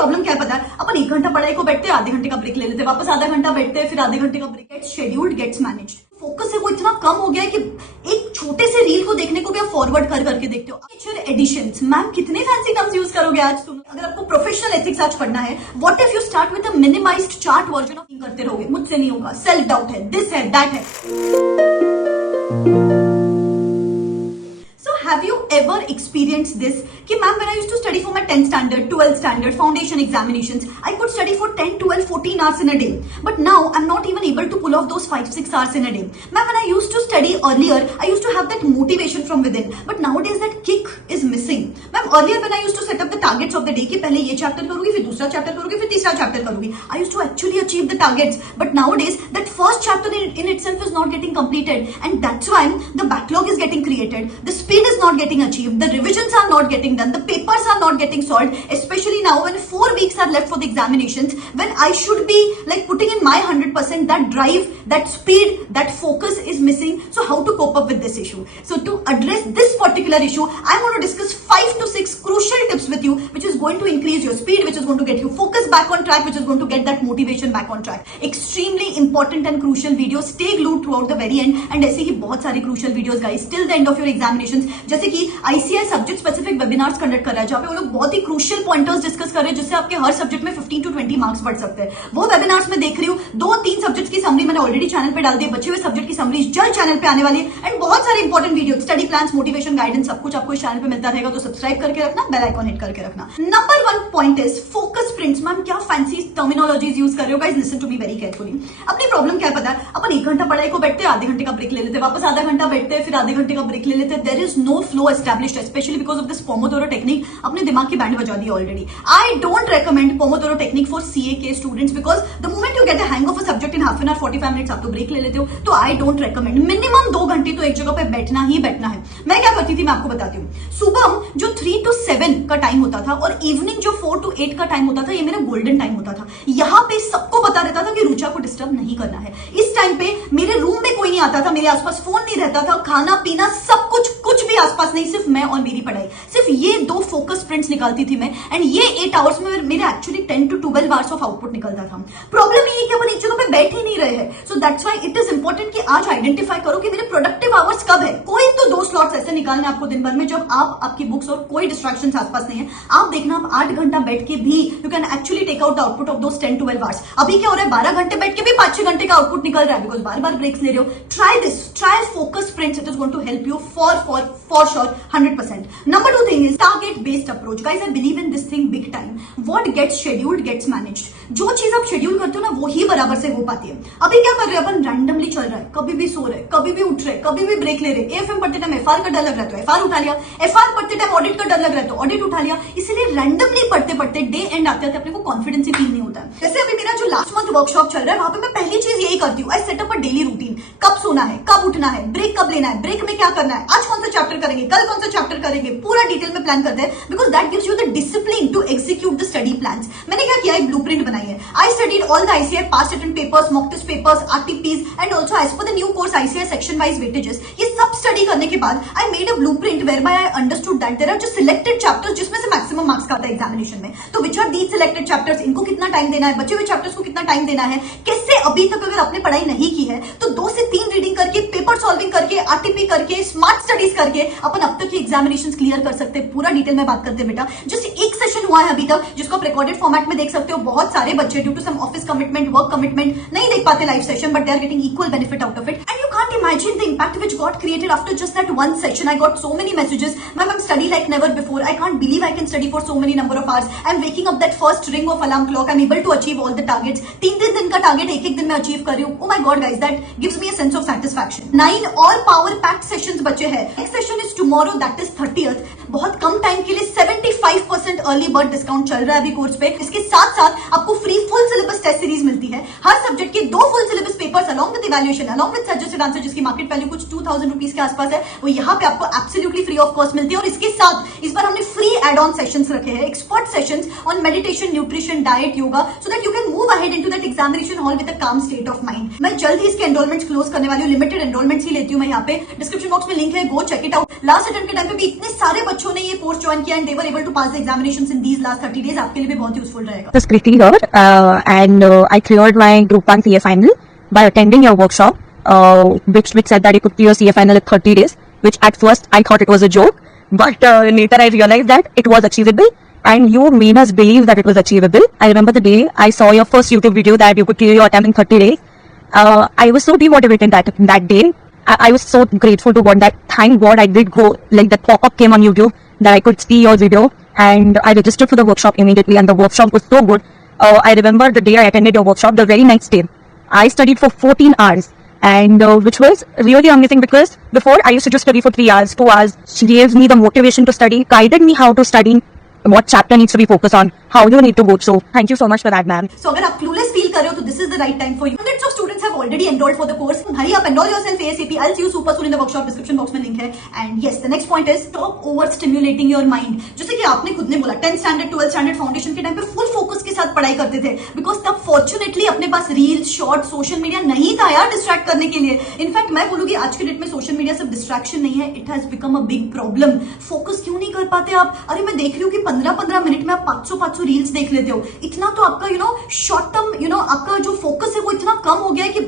Problem क्या है पता है, अपन 1 घंटा पढ़ाई को बैठते हैं, आधे घंटे का ब्रेक ले लेते हैं, वापस आधा घंटा बैठते हैं, फिर आधे घंटे का break. Gets scheduled, gets managed. Focus है वो इतना कम हो गया है कि एक छोटे से रील को देखने को भी आप फॉरवर्ड कर करके देखते हो। फीचर एडिशंस, मैम कितने फैंसी टर्म्स यूज करोगे आज तुम? अगर आपको प्रोफेशनल एथिक्स आज पढ़ना है, what if you start with a minimised chart version of करते रहोगे? मुझसे नहीं होगा, सेल्फ डाउट है, दिस है, दैट है। Have you ever experienced this? कि ma'am when I used to study for my 10th standard, 12th standard, foundation examinations, I could study for 10, 12, 14 hours in a day. But now I'm not even able to pull off those 5, 6 hours in a day. Ma'am, when I used to study earlier, I used to have that motivation from within. But nowadays that kick is missing. Ma'am, earlier when I used to set up the targets of the day, कि पहले ये chapter करूँगी, फिर दूसरा chapter करूँगी, फिर तीसरा chapter करूँगी, I used to actually achieve the targets. But nowadays that first chapter in itself is not getting completed, and that's why the backlog is getting created. The speed is not getting achieved, the revisions are not getting done, the papers are not getting solved, especially now when 4 weeks are left for the examinations, when I should be like putting in my 100%. That drive, that speed, that focus is missing. So how to cope up with this issue? So to address this particular issue, I'm going to discuss 5 to 6 crucial tips with you, which is going to increase your speed, which is going to get you focus back on track, which is going to get that motivation back on track. Extremely important and crucial videos. Stay glued throughout the very end, and ऐसे ही बहुत सारे crucial videos guys till the end of your examinations. जैसे कि ICI subject specific webinars conduct कर रहा है, जहाँ पे वो लोग बहुत ही क्रूशियल पॉइंटर्स डिस्कस कर रहे हैं, जिससे आपके हर सब्जेक्ट में 15 to 20 मार्क्स बढ़ सकते हैं। वो वेबिनार्स में देख रही हूँ, 2-3 सब्जेक्ट की समरी मैंने ऑलरेडी चैनल पे डाल दी है, बचे हुए सब्जेक्ट की समरी जल्द चैनल पे आने वाली है, एंड बहुत सारे important video, study plans, motivation, guidance, सब कुछ आपको इस चैनल पे मिलता रहेगा। तो सब्सक्राइब करके रखना, बेल आइकॉन हिट करके रखना। Number 1 point is focus prints. Ma'am क्या फैंसी टर्मिनोलॉजीज यूज कर रहे हो guys? Listen to me very carefully. अपनी प्रॉब्लम क्या है पता है, अपन 1 घंटा पढ़ाई को बैठते हैं, आधे घंटे का ब्रेक ले लेते हैं, वापस आधा घंटा बैठते हैं, फिर आधे घंटे का ब्रेक ले लेते हैं। There is no flow established, especially because of this Pomodoro technique. अपने दिमाग की बैंड बजा दी already. I don't recommend Pomodoro technique for CA के students, because the moment you get a hang of a subject in half an hour 45 minutes आप तो break ले लेते हो। तो आई डोंट रेकमेंड। मिनिमम 2 घंटे तो एक जगह पे बैठना ही बैठना है। मैं क्या करती थी मैं आपको बताती हूँ। सुबह जो 3 to 7 का टाइम होता था और इवनिंग जो 4 to 8 का टाइम होता था, ये मेरा गोल्डन टाइम होता था। यहाँ पे सबको पता रहता था कि रुचा को डिस्टर्ब नहीं करना है। इस टाइम पे मेरे रूम में कोई नहीं आता था, मेरे आसपास फोन नहीं रहता था, खाना पीना सब कुछ भी आसपास नहीं, सिर्फ मैं और मेरी पढ़ाई। सिर्फ ये 2 फोकस प्रिंट्स निकालती थी मैं, एंड ये 8 आवर्स में मेरे actually 10 to 12 hours of output निकलता था। प्रॉब्लम ये है कि अपन एक जगह पे बैठ ही नहीं रहे हैं। So that's why it is important कि आज आइडेंटिफाई करो कि मेरे प्रोडक्टिव आवर्स कब है। कोई तो 2 स्लॉट्स ऐसे निकालने आपको दिन भर में जब आपकी बुक्स और कोई डिस्ट्रैक्शंस आसपास नहीं है। आप देखना, आप 8 घंटा बैठ के भी you can actually take out the output of those 10 to 12 hours. अभी क्या हो रहा है, 12 घंटे बैठ के भी 5-6 घंटे का आउटपुट निकल रहा है, बिकॉज बार-बार ब्रेक्स ले रहे हो। Try this, try focus prints, it is going to help you for sure 100%. Number 2 thing is target based approach. Guys, I believe in this thing big time. What gets scheduled gets managed. जो चीज आप schedule करते हो ना, वो ही बराबर से हो पाती है। अभी क्या कर रहे हैं अपन, रैंडमली चल रहा है, कभी भी सो रहे, कभी भी उठ रहे, कभी भी ब्रेक ले रहे। AFM पढ़ते टाइम FR का डर लग रहा है तो FR उठा लिया, FR पढ़ते टाइम ऑडिट का डर लग रहा है तो ऑडिट उठा लिया। इसलिए रैंडमली पढ़ते पढ़ते डे एंड आते आते अपने को कॉन्फिडेंस ही फील नहीं होता है। जैसे अभी मेरा जो लास्ट मंथ वर्कशॉप चल रहा है, वहां पे मैं पहली चीज यही करती हूँ, I set up a daily routine. कब सोना है, कब उठना है, ब्रेक कब लेना है, ब्रेक में क्या करना है, आज कौन सा चैप्टर करेंगे, कल कौन सा चैप्टर करेंगे, पूरा डिटेल में प्लान करते हैं, because that gives you the discipline to execute the study plans. मैंने क्या किया, एक ब्लूप्रिंट बनाई है। I studied all the ICI past attempt papers, mock test papers, RTPs, and also as per the new course ICI section wise weightages. ये सब study करने के बाद I made a blueprint whereby I understood that there are just selected chapters जिसमें से maximum marks का आता है एग्जामिनेशन में। तो which are these selected chapters, इनको कितना टाइम देना है, बचे हुए चैप्टर्स को कितना टाइम देना है, कैसे अभी तक अगर आपने पढ़ाई नहीं की है तो 2 से 3 रीडिंग करके, पेपर सॉल्विंग करके, RTP करके, स्मार्ट स्टडीज करके अपन अब तक की एग्जामिनेशन क्लियर कर सकते हैं। पूरा डिटेल में बात करते हैं बेटा। जस्ट एक सेशन हुआ है अभी तक, जिसको आप रिकॉर्डेड फॉर्मेट में देख सकते हो। बहुत सारे बच्चे due to some office commitment, work commitment नहीं देख पाते live session, but they are getting equal benefit out of it, and you can't imagine the impact which got created after just that one session. I got so many messages, ma'am, I'm study like never before. I can't believe I can study for so many number of hours. I'm waking up that first ring of alarm clock. I'm able to achieve all the targets. 3 दिन का target एक दिन में achieve कर रही हूँ। Oh my God, guys, that gives me a sense of satisfaction. 9 और power packed sessions बचे हैं। Next session is tomorrow, that is 30th. बहुत कम टाइम के लिए 75% अर्ली बर्ड डिस्काउंट चल रहा है अभी कोर्स पे। इसके साथ साथ आपको free full syllabus test series मिलती है। हर सब्जेक्ट के 2 full syllabus papers along with evaluation, along with suggested answer, जिसकी मार्केट वैल्यू कुछ 2000 रुपीज के आसपास है, वो यहाँ पे आपको एब्सोल्युटली फ्री ऑफ कॉस्ट मिलती है। और इसके साथ इस बार हमने फ्री एड ऑन सेशंस रखे हैं, expert sessions on meditation, nutrition, diet, yoga, so that you can move ahead into that examination hall with a काम स्टेट ऑफ माइंड। मैं जल्द ही इसके एनरोलमेंट क्लोज करने वाली हूँ। लिमिटेड एनरोलमेंट्स ही लेती हूँ मैं यहाँ पे। डिस्क्रिप्शन बॉक्स में लिंक है, go check it out. Last attempt के टाइम पे भी इतने सारे बच्चों ने ये कोर्स ज्वाइन किया and they were able to pass the examinations in these last 30 days, आपके लिए भी बहुत यूजफुल रहेगा. This Kriti here, and I cleared my Group 1 CA final by attending your workshop, which said that you could clear CA final in 30 days, which at first I thought it was a joke, but later I realized that it was achievable, and you made us believe that it was achievable. I remember the day I saw your first YouTube video that you could clear your attempt in 30 days. I was so demotivated that day. I was so grateful to God that thank God I did go, like that pop-up came on YouTube that I could see your video, and I registered for the workshop immediately, and the workshop was so good. I remember the day I attended your workshop, the very next day, I studied for 14 hours, and which was really amazing because before I used to just study for 3 hours, 2 hours. She gave me the motivation to study, guided me how to study, what chapter needs to be focused on, how you need to go. So thank you so much for that, ma'am. So अगर आप clueless feel कर रहे हो तो this is the right time for you. Hundreds of students have already enrolled for the course. Hurry up, enroll yourself ASAP. I'll see you super soon in the workshop. Description box में link है. And yes, the next point is stop overstimulating your mind. जैसे कि आपने खुद ने बोला 10th standard, 12th standard foundation के time पे full focus के साथ पढ़ाई करते थे because तब fortunately अपने पास reels, short, social media नहीं था यार distract करने के लिए. In fact मैं बोलूँगी आज के डेट में social media सिर्फ distraction नहीं है. It has become a big problem. Focus क्यों नहीं कर पाते आप? अरे मैं देख रही हूँ कि 15-15 मिनट में आप 500 रील्स देख लेते हो. इतना तो आपका शॉर्ट टर्म आपका जो फोकस है वो इतना कम हो गया है कि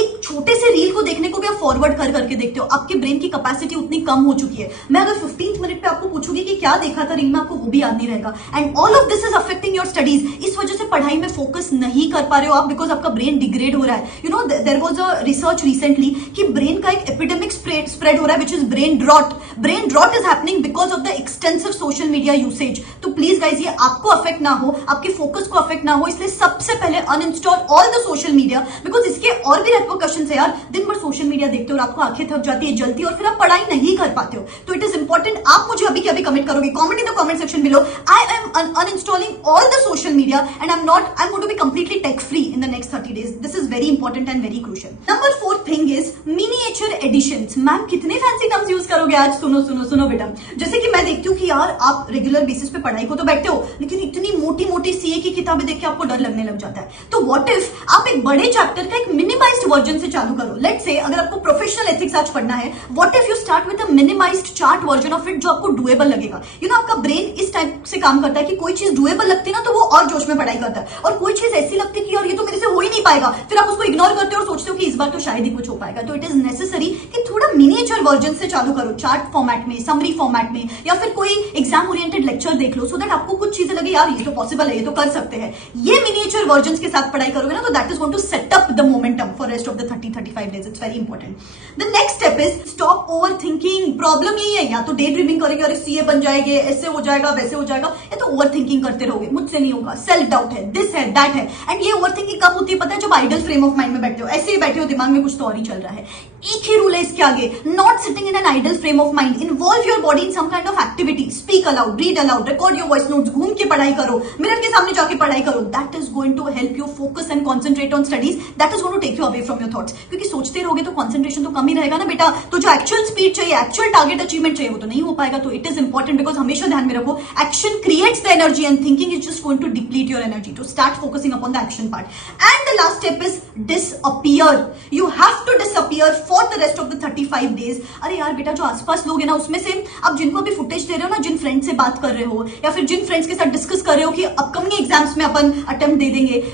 एक छोटे से रील को देखने को भी आप फॉरवर्ड कर करके देखते हो. आपके ब्रेन की कैपेसिटी उतनी कम हो चुकी है. मैं अगर 15th मिनट पे आपको पूछूंगी कि क्या देखा था रील में, आपको वो भी याद नहीं रहेगा. And all of this is affecting your studies. इस वजह से पढ़ाई में फोकस नहीं कर पा रहे हो आप बिकॉज आपका ब्रेन डिग्रेड हो रहा है. There was a research recently कि ब्रेन का एक एपिडेमिक स्प्रेड हो रहा है which is brain drought. Brain drought is happening because of the extensive social media usage. तो प्लीज गाइज ये आपको अफेक्ट ना हो, आपके फोकस को अफेक्ट ना हो, इसलिए सबसे पहले uninstall all the social media because इसके और भी रेपरकशंस है यार. दिन भर सोशल मीडिया देखते हो और आपको आंखें थक जाती है जलती है और फिर आप पढ़ाई नहीं कर पाते हो. तो इट इज इंपॉर्टेंट. आप मुझे अभी के अभी कमेंट करोगे, comment in the comment section below, I am uninstalling all the social media and I am going to be completely tech free in the next 30 days. This is very important and very crucial. Number 4th thing is miniature additions. Ma'am कितने fancy terms use करोगे आज? सुनो सुनो सुनो बेटा. जैसे कि मैं देखती हूँ कि यार आप रेगुलर बेसिस पे पढ़ाई को तो बैठते हो लेकिन इतनी मोटी मोटी सीए की किताबें देख के आपको डर लगने लग जाता है. तो व्हाट इफ आप एक बड़े चैप्टर का एक मिनिमाइज्ड वर्जन से चालू करो. लेट्स से अगर आपको प्रोफेशनल एथिक्स आज पढ़ना है, what if you start with a minimised chart version of it जो आपको डुएबल लगेगा. आपका ब्रेन इस टाइप से काम करता है कि कोई चीज डुएबल लगती है ना तो वो और जोश में पढ़ाई करता है, और कोई चीज ऐसी लगती है कि यार ये तो मेरे से हो ही नहीं पाएगा, फिर आप उसको इग्नोर करते हो और सोचते हो कि इस बार तो शायद ही कुछ हो पाएगा. तो इट इज नेसेसरी कि थोड़ा मिनिएचर वर्जन से चालू करो, चार्ट फॉर्मेट में, समरी फॉर्मेट में, या फिर कोई एग्जाम ओरिएंटेड लेक्चर देख लो सो दैट आपको कुछ चीजें लगे यार ये तो पॉसिबल है, ये तो कर सकते हैं. ये मिनिएचर वर्जन के साथ पढ़ाई करोगे ना तो that is going to set up the momentum for rest of the 30-35 days. It's very important. The next step is stop over thinking. Problem यही है, या तो डे ड्रीमिंग करेंगे और सीए बन जाएंगे, ऐसे हो जाएगा वैसे हो जाएगा, या तो ओवर थिंकिंग करते रहोगे. मुझसे नहीं होगा, सेल्फ डाउट है, दिस है, दैट है. एंड ये ओवर थिंकिंग कब होती है पता है? जब आइडल फ्रेम ऑफ माइंड में बैठे हो, ऐसे ही बैठे हो, दिमाग में कुछ तो और ही चल रहा है. एक ही रूल है इसके आगे, not sitting in an idle frame of mind. Involve your body in some kind of activity. Speak aloud, read aloud, record your voice notes, घूम के पढ़ाई करो, मिरर के सामने जाके पढ़ाई करो. That is going to help you focus and concentrate on studies. That is going to take you away from your thoughts. क्योंकि सोचते रहोगे तो कॉन्सेंट्रेशन तो कम ही रहेगा ना बेटा. तो जो एक्चुअल स्पीड चाहिए, एक्चुअल टारगेट अचीवमेंट चाहिए वो तो नहीं हो पाएगा. तो इट इज इंपॉर्टेंट बिकॉज हमेशा ध्यान में रखो, action creates the energy and thinking is just going to deplete your energy. तो start focusing upon the action part. And the last step is disappear. You have to disappear for the rest of the 35 days. अरे यार बेटा जो आसपास लोग हैं ना उसमें से आप जिनको अभी फुटेज दे रहे हो ना, जिन फ्रेंड से बात कर रहे हो या फिर जिन फ्रेंड्स के साथ डिस्कस कर रहे हो कि अपकमिंग एग्जाम्स में अपन अटेम्प्ट दे देंगे,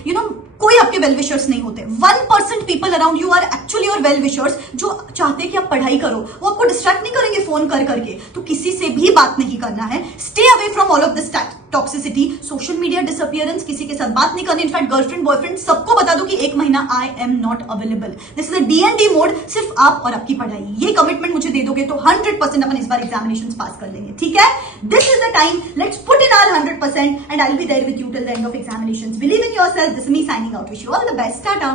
कोई आपके वेल विशर्स नहीं होते. 1% people around you are actually your well wishers जो चाहते हैं कि आप पढ़ाई करो. वो आपको डिस्ट्रैक्ट नहीं करेंगे फोन कर करके. तो किसी से भी बात नहीं करना है. Stay away from all of this toxicity. Social media disappearance, किसी के साथ बात नहीं करनी. इनफैक्ट गर्लफ्रेंड बॉयफ्रेंड सबको बता दो कि 1 महीना I am not available. This is a DND mode. सिर्फ आप और आपकी पढ़ाई. ये कमिटमेंट मुझे दे दोगे तो 100% अपन इस बार एग्जामिनेशन पास कर लेंगे. ठीक है? This is the time. Let's put in our 100% and I will be there with you till the end of examinations. Believe in yourself. This is me signing out. Wish you all the best. Tata.